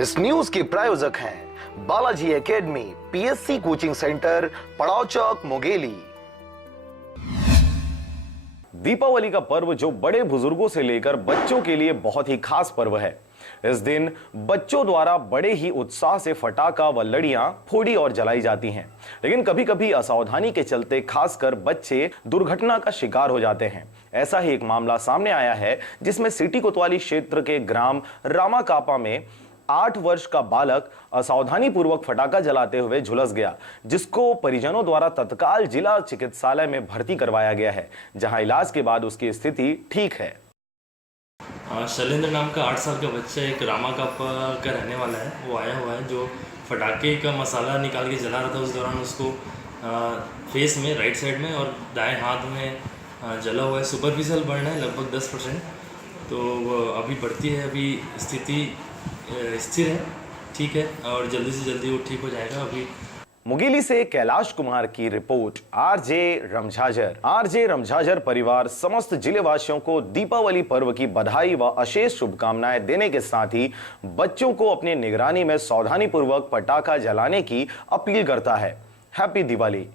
इस न्यूज के प्रायोजक हैं Balaji academy, PSC coaching centre, पड़ाव चौक, मुंगेली। दीपावली का पर्व जो बड़े बुजुर्गों से लेकर बच्चों के लिए बहुत ही खास पर्व है। इस दिन बच्चों द्वारा बड़े ही उत्साह से फटाका व लड़ियां फोड़ी और जलाई जाती हैं, लेकिन कभी कभी असावधानी के चलते खासकर बच्चे दुर्घटना का शिकार हो जाते हैं। ऐसा ही एक मामला सामने आया है जिसमें सिटी कोतवाली क्षेत्र के ग्राम रामाकापा में 8 वर्ष का बालक असावधानी पूर्वक फटाका जलाते हुए झुलस गया, जिसको परिजनों द्वारा तत्काल जिला चिकित्सालय में भर्ती करवाया गया है, जहां इलाज के बाद उसकी स्थिति ठीक है। शैलेंद्र नाम का 8 साल का बच्चा एक रामाकापा का रहने वाला है। वो आया हुआ है जो फटाके का मसाला निकाल के जला रहा था। उस दौरान उसको फेस में, राइट साइड में और दाएं हाथ में जला हुआ है। सुपरफिशियल बर्न है लगभग 10%। तो वो अभी बढ़ती है, अभी स्थिति स्थिर है, ठीक है, और जल्दी से जल्दी वो ठीक हो जाएगा। अभी मुंगेली से कैलाश कुमार की रिपोर्ट। आरजे रमझाजर परिवार समस्त जिले वासियों को दीपावली पर्व की बधाई व अशेष शुभकामनाएं देने के साथ ही बच्चों को अपनी निगरानी में सावधानी पूर्वक पटाखा जलाने की अपील करता है। हैप्पी दिवाली।